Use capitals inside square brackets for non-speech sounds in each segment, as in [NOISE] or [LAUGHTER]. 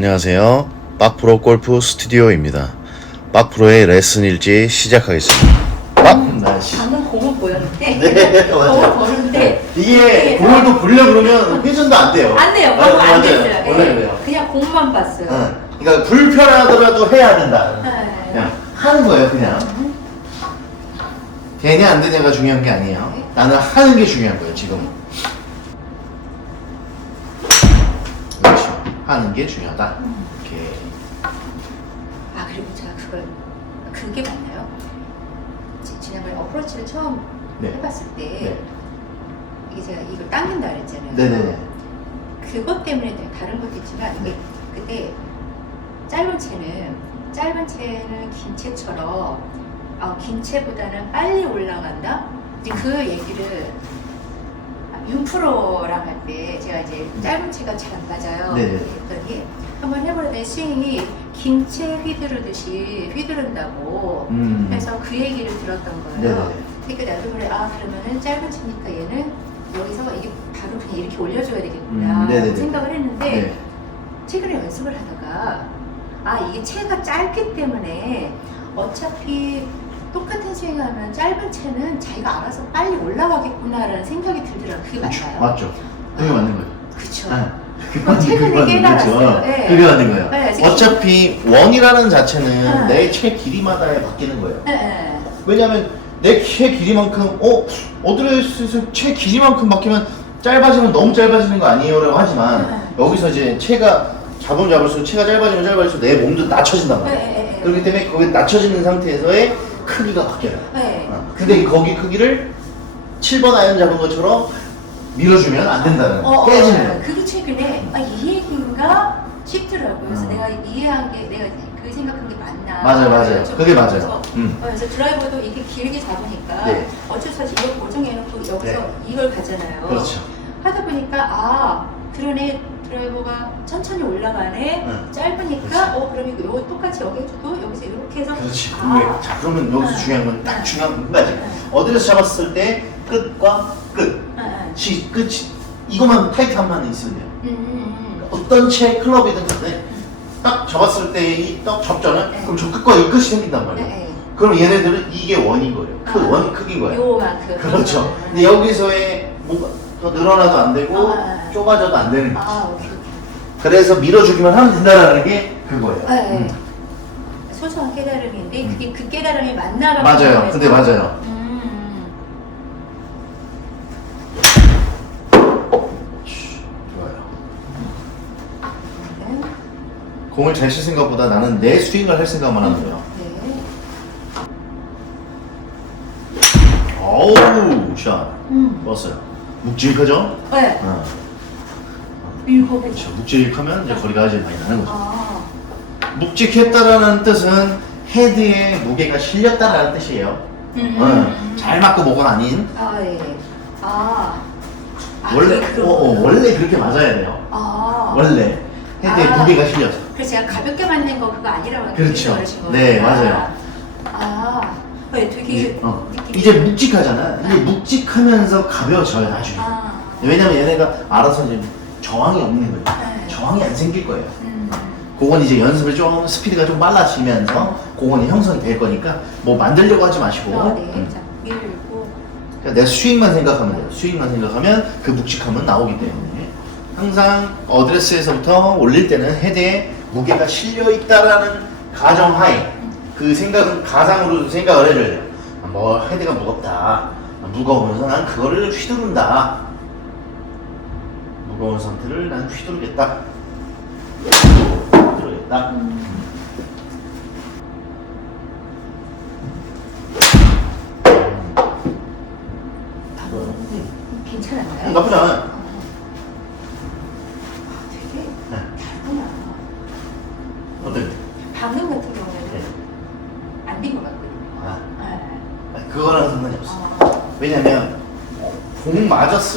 안녕하세요. 빡프로 골프 스튜디오입니다. 빡프로의 레슨 일지 시작하겠습니다. 빡! 나씨. 방금 공을 보였는데 네, 맞아요. 공을 보는데 이게 공을 또 보려 그러면 회전도 안 돼요. 안 돼요. 아, 방금 안 맞아요. 됐어요. 원래 예. 그래요. 그냥 공만 봤어요. 응. 그러니까 불편하더라도 해야 된다. 네. 그냥 하는 거예요, 그냥. 되냐 안 되냐가 중요한 게 아니에요. 나는 하는 게 중요한 거예요, 지금. 그렇죠. 하는 게 중요하다. 이렇게. 아 그리고 제가 그걸 그게 맞나요? 지- 지난번에 어프로치를 처음 네. 해봤을 때 네. 이게 제가 이걸 당긴다 그랬잖아요. 네네네. 그것 때문에 또 다른 것도 있지만 이게 그때 짧은 채는 짧은 채는 긴 채처럼 어, 긴 채보다는 빨리 올라간다. 그 얘기를 윤프로랑 할 때 제가 이제 짧은 채가 잘 안 맞아요. 네네. 했더니 한번 해보려더니 스윙이 긴 채 휘두르듯이 휘두른다고 음. 그래서 그 얘기를 들었던 거예요. 네네. 그러니까 나도 그래 아 그러면은 짧은 채니까 얘는 여기서 이게 바로 그냥 이렇게 올려줘야 되겠구나 음, 네네네. 생각을 했는데 네. 최근에 연습을 하다가 아 이게 채가 짧기 때문에 어차피 똑같은 스윙하면 짧은 채는 자기가 알아서 빨리 올라가겠구나라는 생각이 들더라고요. 그게. 맞나요? 맞죠. 그게 맞는 거예요. 그쵸. 네. 그건 최근에 깨달았어요. 네. 그게 맞는 거예요. 네, 지금- 어차피 원이라는 자체는 네. 내채 길이마다 바뀌는 거예요. 네, 네. 왜냐하면 내채 길이만큼 어 어드레스에서 채 길이만큼 바뀌면 짧아지면 너무 짧아지는 거 아니에요라고 하지만 네. 여기서 이제 채가 잡으면 잡을수록 채가 짧아지면 짧아질수록 내 몸도 낮춰진단 네, 말이에요. 네, 네. 그렇기 때문에 거기 낮춰지는 상태에서의 크기가 바뀌어요. 네. 어, 근데 이 거기 크기를 7번 아이언 잡은 것처럼 밀어주면 안 된다는 어, 어, 깨지는 어, 거예요. 그게 최근에 아, 이 얘기인가 싶더라고요. 그래서 음. 내가 이해한 게 내가 그 생각한 게 맞나. 맞아요, 맞아요. 좀 그게 맞아요. 그래서, 음. 어, 그래서 드라이버도 이게 길게 잡으니까 네. 어쩔 수 없이 이걸 고정해놓고 여기서 네. 이걸 가잖아요. 그렇죠. 하다 보니까 아 그러네 드라이버가 천천히 올라가네 응. 짧으니까 그렇지. 어 그럼 이거 요 똑같이 여기 해줘도 여기서 이렇게 해서 그렇지. 아, 왜? 자, 그러면 여기서 응. 중요한 건딱 응. 중요한 한 가지. 응. 어디서 잡았을 때 끝과 끝, 응, 응. 시, 끝이 이것만 타이트함만 있으면 돼요. 음, 음, 음. 어떤 채 클럽이든 간에 딱 잡았을 때이딱 잡잖아요. 네. 그럼 저 끝과 이 끝이 생긴단 네, 말이에요. 네. 그럼 얘네들은 이게 원인 거예요. 그 아. 원 크기인 거예요. 요만큼 그렇죠. 음. 근데 여기서의 뭔가 더 늘어나도 안 되고 아. 좁아져도 안 되는 거예요. 아 오케이. 그래서 밀어주기만 하면 된다라는 게 그거예요. 네, 네. 음. 소소한 깨달음인데 음. 그게 그 깨달음이 맞나가 맞아요. 근데 맞아요. 음, 음. 좋아요. 네. 공을 잘 칠 생각보다 나는 내 스윙을 할 생각만 하는 거예요. 네. 어우, 샷. 음. 좋았어요. 묵직하죠? 네. 어. 일곱 그렇죠. 묵직하면 이제 거리가 아주 많이 나는 거죠. 아. 묵직했다라는 뜻은 헤드에 무게가 실렸다라는 뜻이에요. 음, 어, 음. 잘 맞고 뭐가 아닌. 아 예. 아. 아, 원래, 그게 어, 어, 원래 그렇게 맞아야 돼요. 아. 원래. 헤드에 아. 무게가 실려서. 그래서 제가 가볍게 맞는 거 그거 아니라고 그렇죠. 그러신 거예요. 네, 맞아요. 아. 네, 되게 이제, 어, 느낌이 이제 묵직하잖아. 이제 묵직하면서 가벼워져요, 나중에. 아. 왜냐면 얘네가 알아서 이제 저항이 없는 거예요. 네. 저항이 안 생길 거예요. 음. 그건 이제 연습을 좀 스피드가 좀 빨라지면서 그건 형성이 될 거니까 뭐 만들려고 하지 마시고 어, 네. 음. 자, 밀고. 그러니까 내 스윙만 생각하면 돼요. 스윙만 생각하면 그 묵직함은 나오기 때문에 항상 어드레스에서부터 올릴 때는 헤드에 무게가 실려 있다라는 가정하에 그 생각은 가상으로 생각을 해줘야 돼요. 아, 뭐 헤드가 무겁다. 무거우면서 난 그거를 휘두른다. 무거운 상태를 난 휘두르겠다. 휘두르겠다. 음. 아, 음, 괜찮았나요? 음, 나쁘지 않아요. 아, 되게 네. 다르구나. 어때요? 방금 같은 경우에는 네. 안 된 것 같거든요. 아. 네. 그거랑 상관이 없어. 아. 왜냐면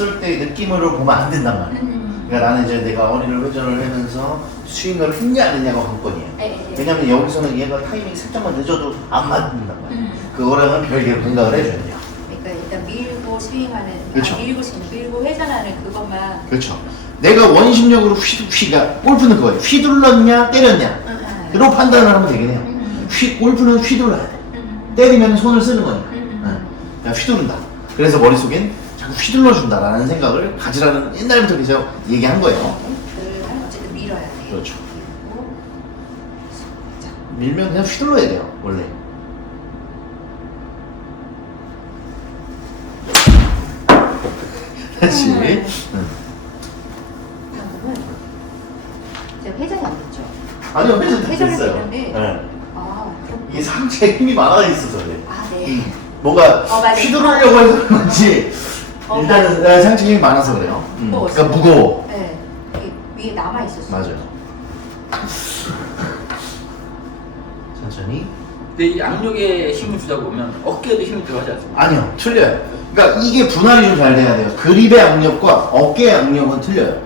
공 맞았을 때 느낌으로 보면 안 된단 말이야. 음. 그러니까 나는 이제 내가 어린을 회전을 하면서 스윙을 했냐 안 했냐가 관건이에요. 네, 네. 왜냐면 여기서는 얘가 타이밍이 살짝만 늦어도 안 맞는단 말이야. 음. 그거랑은 별개로 생각을 해줘야 돼요. 그러니까 일단 밀고 스윙하는, 그렇죠. 아, 밀고 스윙, 밀고 회전하는 그것만. 그렇죠. 내가 원심력으로 휘, 휘가 골프는 그거예요. 휘둘렀냐 때렸냐. 응, 응. 그런 판단을 하면 되겠네요. 음. 휘, 골프는 휘둘러야 돼. 응, 때리면 손을 쓰는 거니까. 음. 응. 그냥 휘두른다. 그래서 머릿속엔 자꾸 휘둘러준다라는 생각을 가지라는 옛날부터 계속 얘기한 거예요. 그걸 어쨌든 밀어야 돼. 그렇죠. 그리고 자, 밀면 그냥 휘둘러야 돼요, 원래. 다시. 음. 응. 방금은 제가 회전이 안 됐죠. 아니요, 회전 됐어요. 네. 아, 그럼 이게 상체에 힘이 많아 있어서 그래. 아, 네. 음, 뭔가 어, 맞아요. 휘두르려고 해서 그런지 어, 일단은 네, 상체 힘이 많아서 그래요. 음, 무거웠어요. 그러니까 무거워. 네. 이게 위에 남아 있었어요. 맞아요. 천천히. 근데 이 악력에 힘을 주다 보면 어깨에도 힘이 들어가지 않습니까? 아니요, 틀려요. 그러니까 이게 분할이 좀 잘 돼야 돼요. 그립의 악력과 어깨의 악력은 틀려요.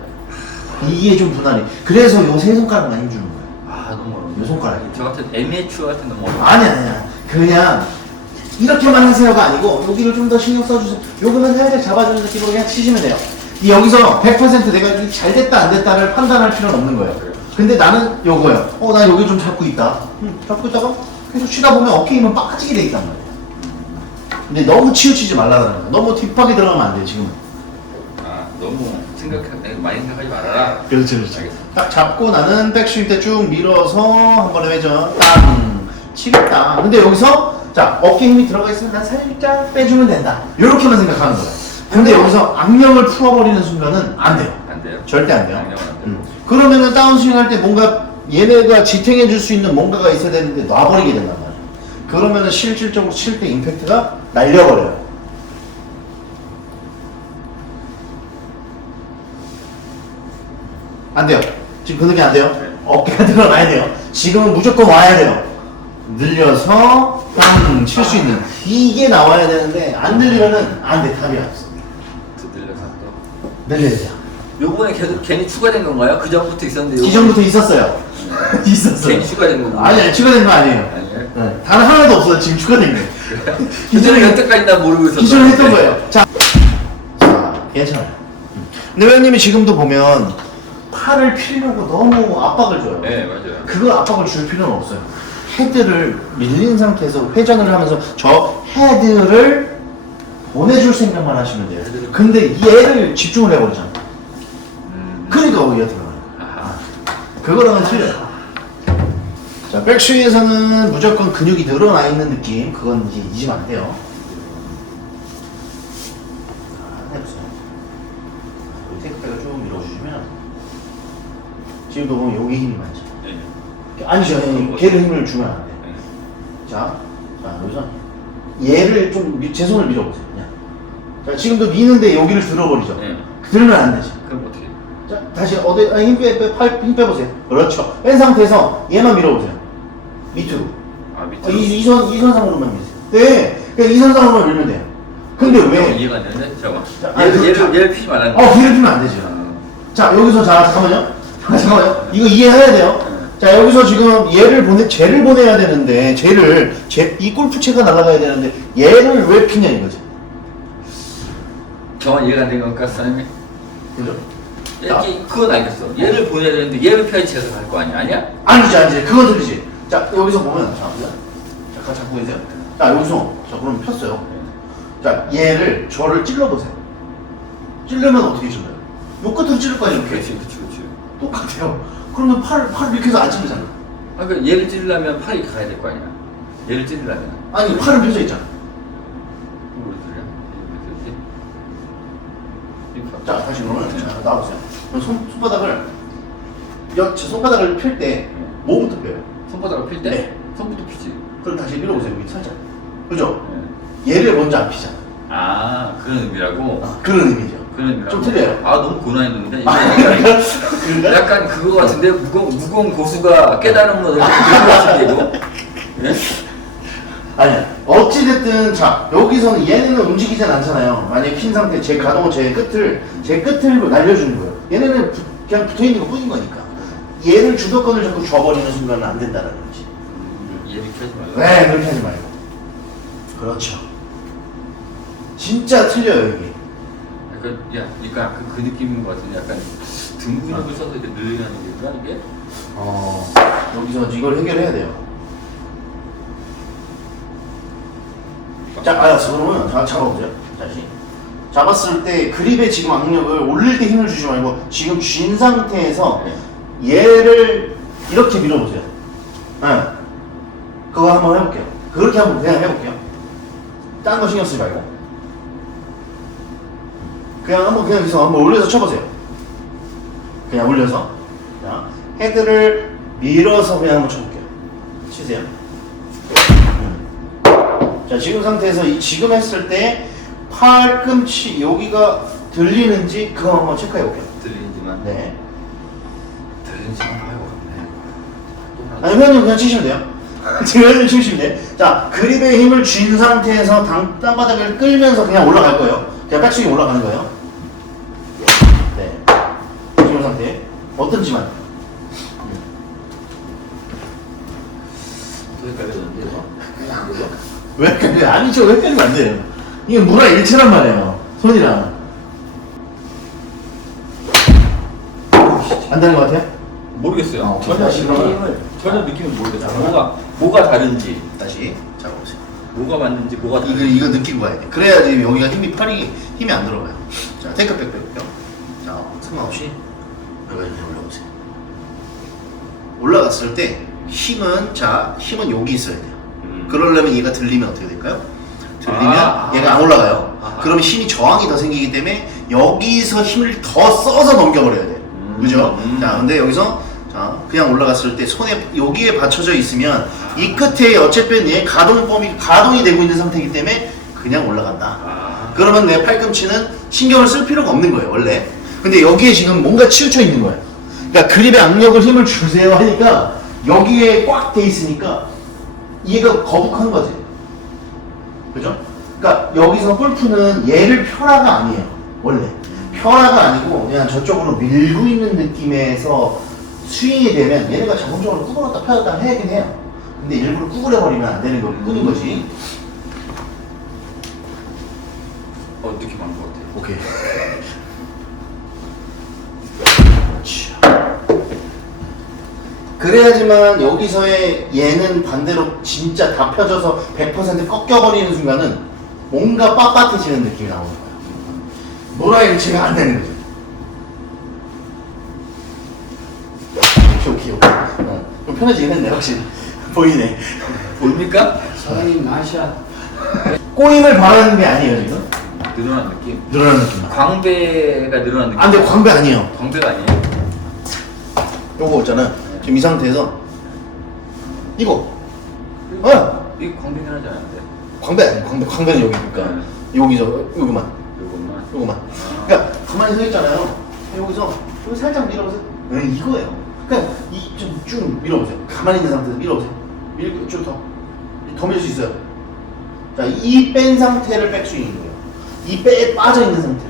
이게 좀 분할이. 그래서 요 세 손가락만 힘주는 거예요. 아 너무 어려워. 요 손가락이. 저 같은 애매추어 같은 너무 어려워. 아니 아니야. 그냥 이렇게만 하세요가 아니고 여기를 좀 더 신경 써주세요. 요거는 살짝 잡아주는 느낌으로 그냥 치시면 돼요. 이 여기서 100% 내가 이잘 됐다 안 됐다를 판단할 필요는 없는 거예요. 근데 나는 요거예요. 어, 나 여기 좀 잡고 있다. 음, 잡고 있다가 계속 치다 보면 어깨 힘은 빡지게 돼 있단 말이에요. 근데 너무 치우치지 말라는 거예요. 너무 딥하게 들어가면 안 돼요, 지금. 아 너무 생각 많이 생각하지 말아라. 그렇죠, 그렇죠. 알겠어. 딱 잡고 나는 백스윙 때 쭉 밀어서 한 번에 회전 땅 치겠다. 근데 여기서 자 어깨 힘이 들어가 있으면 난 살짝 빼주면 된다. 이렇게만 생각하는 거야. 근데 여기서 악력을 풀어버리는 순간은 안 돼요. 안 돼요? 절대 안 돼요. 안 돼요. 음. 그러면은 다운스윙 할 때 뭔가 얘네가 지탱해 줄 수 있는 뭔가가 있어야 되는데 놔버리게 된단 말이야. 그러면은 실질적으로 칠 때 임팩트가 날려버려요. 안 돼요. 지금 그 느낌 안 돼요? 네. 어깨가 [LAUGHS] 들어가야 돼요. 지금은 무조건 와야 돼요. 늘려서 칠 수 있는 이게 나와야 되는데 안 늘리면은 안 돼. 답이 없어. 또 늘려서 또. 늘려야 돼요. 요번에 계속 괜히 추가된 건가요? 그 전부터 있었는데. 요번에 기존부터 있었어요. [LAUGHS] 있었어요. 괜히 추가된 건가요? 아니, 아니, 추가된 거 아니에요. 아니에요? 네, 단 하나도 없어요. 지금 추가된 게. [LAUGHS] 기존에 여태까지 나 모르고 있었어. 기존에 했던 거예요. 자, 자, 괜찮아요. 음. 근데 회원님이 지금도 보면 팔을 피려고 너무 압박을 줘요. 네 맞아요. 그거 압박을 줄 필요는 없어요. 헤드를 밀린 상태에서 회전을 하면서 저 헤드를 보내줄 생각만 하시면 돼요. 근데 얘를 집중을 해버리잖아. 음. 그러니까 오히려 들어가요. 그거랑은 틀려요. 자, 백스윙에서는 무조건 근육이 늘어나 있는 느낌. 그건 이제 잊으면 안 돼요. 이 테이크백을 쭉 밀어주시면 지금도 보면 여기 힘이 많죠. 네. 아니죠. 걔를 힘을 주면 안 돼. 네. 자, 자, 여기서 얘를 좀, 미- 제 손을 밀어보세요. 그냥. 자, 지금도 미는데 여기를 들어버리죠. 네. 들으면 안 되죠. 그럼 어떻게? 자, 다시 어디 아, 힘 빼, 빼, 팔, 힘 빼보세요. 그렇죠. 뺀 상태에서 얘만 밀어보세요. 밑으로. 아 어, 밑에. 이, 이선, 이선상으로만 밀세요. 네. 그냥 이선상으로만 밀면 돼요. 근데 왜? 이해가 안 되는데 잠깐만. 자, 아니, 얘를 그- 얘를 자. 얘를 피지 말라는 어, 뒤를 피면 안 되죠. 아, 자, 여기서 자, 잠깐만요. [LAUGHS] 잠깐만요. 이거 이해해야 돼요. 자, 여기서 지금 얘를 보내, 쟤를 보내야 되는데, 쟤를, 쟤, 이 골프채가 날아가야 되는데, 얘를 왜 피냐 이거지. 정말 이해가 안 되는 걸까 사장님? 그죠? 이렇게 그건 알겠어. 얘를 보내야 되는데 얘를 제가 갈거 아니야? 아니야? 아니지, 아니지. 그건 들리지. 자, 여기서 보면, 자, 보세요. 잠깐 잡고 계세요. 자, 여기서, 자, 그럼 폈어요. 자, 얘를, 저를 찔러보세요. 찔르면 어떻게 찔러요? 요 끝으로 찔릴 거 아니에요, 이렇게. 그렇지, 그렇지, 그렇지. 똑같아요. 그러면 팔, 팔 이렇게 해서 안 찔리잖아. 아, 그 얘를 찌르려면 팔이 가야 될 거 아니야? 얘를 찌르려면. 아니, 팔은 펴져 있잖아. 우리? 자, 다시 그러면, 자, 나와보세요. 그럼 손, 손바닥을, 여, 저 손바닥을 필 때, 뭐부터 펴요? 손바닥을 필 때? 네. 손부터 피지. 그럼 다시 밀어보세요, 여기 살짝. 그죠? 네. 얘를 먼저 안 피잖아. 아, 그런 의미라고? 아, 그런 의미죠. 의미라고? 좀 틀려요. 아, 너무 고난이도인데? 이거 아, 약간, 그거 같은데? 무거운, 무거운 고수가 깨달은 거 이렇게 그런 거 같은데, 이거? 예? 아니야. 어찌됐든, 자, 여기서는 얘네는 움직이진 않잖아요. 만약에 핀 상태, 제 가동은 제 끝을, 제 끝을 날려주는 거예요. 얘네는 부- 그냥 붙어 있는 것 뿐인 거니까. 얘를 주도권을 자꾸 줘버리는 순간은 안 된다는 거지. 얘를 켜지 말라. 네, 그렇게 하지 말고. 그렇죠. 진짜 틀려요, 여기. 그, 야, 그러니까 그, 그 느낌인 것 같은데 약간 등 근육을 써서 이렇게 늘리는 게인가 이게? 어, 여기서 이걸 해결해야 돼요. 자, 알았어. 그러면 자, 잡아보세요. 다시. 잡았을 때 그립의 지금 악력을 올릴 때 힘을 주지 말고 지금 쥔 상태에서 네. 얘를 이렇게 밀어보세요. 네. 그거 한번 해볼게요. 그렇게 한번 그냥 해볼게요. 딴 거 신경 쓰지 말고. 그냥 한번 그냥 여기서 한번 올려서 쳐보세요. 그냥 올려서. 자, 헤드를 밀어서 그냥 한번 쳐볼게요. 치세요. 음. 자, 지금 상태에서 이 지금 했을 때 팔꿈치 여기가 들리는지 그거 한번 체크해 볼게요. 들리지만 네. 들리지만 아이고 네. 아니 회원님 그냥 치시면 돼요. [LAUGHS] 지금 회원님 치시면 돼. 자 그립의 힘을 쥔 상태에서 당, 땅바닥을 끌면서 그냥 올라갈 거예요. 그냥 백스윙 올라가는 거예요. 어떤지만. 또 헷갈렸는데 이거? 안 되죠? 왜 헷갈려? 아니죠. 왜 헷갈리면 안 돼요. 이게 문화 일체란 말이에요. 손이랑. 안 되는 것 같아요? 모르겠어요. 어, 전혀 다시 느낌을 전혀 느낌을 모르겠어요. 뭐가 뭐가 다른지, 다시 잡아보세요. 뭐가 맞는지, 뭐가 이거 다른지. 이거 느끼고 가야 돼. 그래야지 여기가 힘이 팔이 힘이 안 들어가요. 자, 테이크 백 빼볼게요. 자, 상관없이 여기까지 올라오세요. 올라갔을 때 힘은 자 힘은 여기 있어야 돼요. 음. 그러려면 얘가 들리면 어떻게 될까요? 들리면 아, 얘가 아. 안 올라가요. 아. 그러면 힘이 저항이 더 생기기 때문에 여기서 힘을 더 써서 넘겨버려야 돼요. 음. 그죠? 음. 자, 근데 여기서 자 그냥 올라갔을 때 손에 여기에 받쳐져 있으면 이 끝에 어쨌든 얘 가동범위 가동이 되고 있는 상태이기 때문에 그냥 올라간다. 아. 그러면 내 팔꿈치는 신경을 쓸 필요가 없는 거예요, 원래. 근데 여기에 지금 뭔가 치우쳐 있는 거예요. 그러니까 그립의 악력을 힘을 주세요 하니까 여기에 꽉 돼 있으니까 얘가 거북한 거지. 그죠? 그러니까 여기서 골프는 얘를 펴라가 아니에요, 원래. 펴라가 아니고 그냥 저쪽으로 밀고 있는 느낌에서 스윙이 되면 얘네가 자동적으로 구부렸다 펴졌다 해야긴 해요. 근데 일부러 구부려버리면 안 되는 거 뿐인 거지. 어 느낌 안것 같아. 오케이. [LAUGHS] 그래야지만 여기서의 얘는 반대로 진짜 다 펴져서 100% 꺾여버리는 순간은 뭔가 빳빳해지는 느낌이 나오는 거야. 노라 일치가 안 되는 거죠. 오케이, 오케이, 오케이. 어, 좀 편해지긴 했네, 확실히. [LAUGHS] 보이네. 보입니까? 사장님 마샤 꼬임을 바라는 게 아니에요, 지금. 늘어난 느낌. 늘어나는 느낌. 광배가 늘어난 느낌. 아, 근데 광배 아니에요. 광배가 아니에요. 요거 있잖아. 지금 이 상태에서 이거 어이 광배 늘어나지 않았는데. 광배 아니야. 광배 광배는 여기 그러니까 여기서 요거만 요것만. 요거만. 아. 그러니까 가만히 서 있잖아요. 여기서 여기 살짝 밀어보세요. 네, 이거예요. 그러니까 이좀쭉 밀어보세요. 가만히 있는 상태에서 밀어보세요. 밀고 쭉더밀수 있어요. 자, 이 뺀 상태를 백스윙인 거예요. 이 빼에 빠져 있는 상태.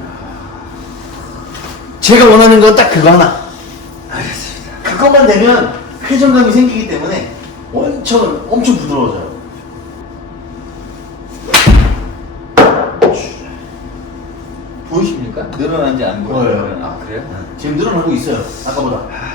제가 원하는 건 딱 그거 하나. 그것만 되면 회전감이 생기기 때문에 엄청 엄청 부드러워져요. 보이십니까? 늘어난지 안 보여요. 보여요? 아 그래요? 지금 늘어나고 있어요. 아까보다. 아,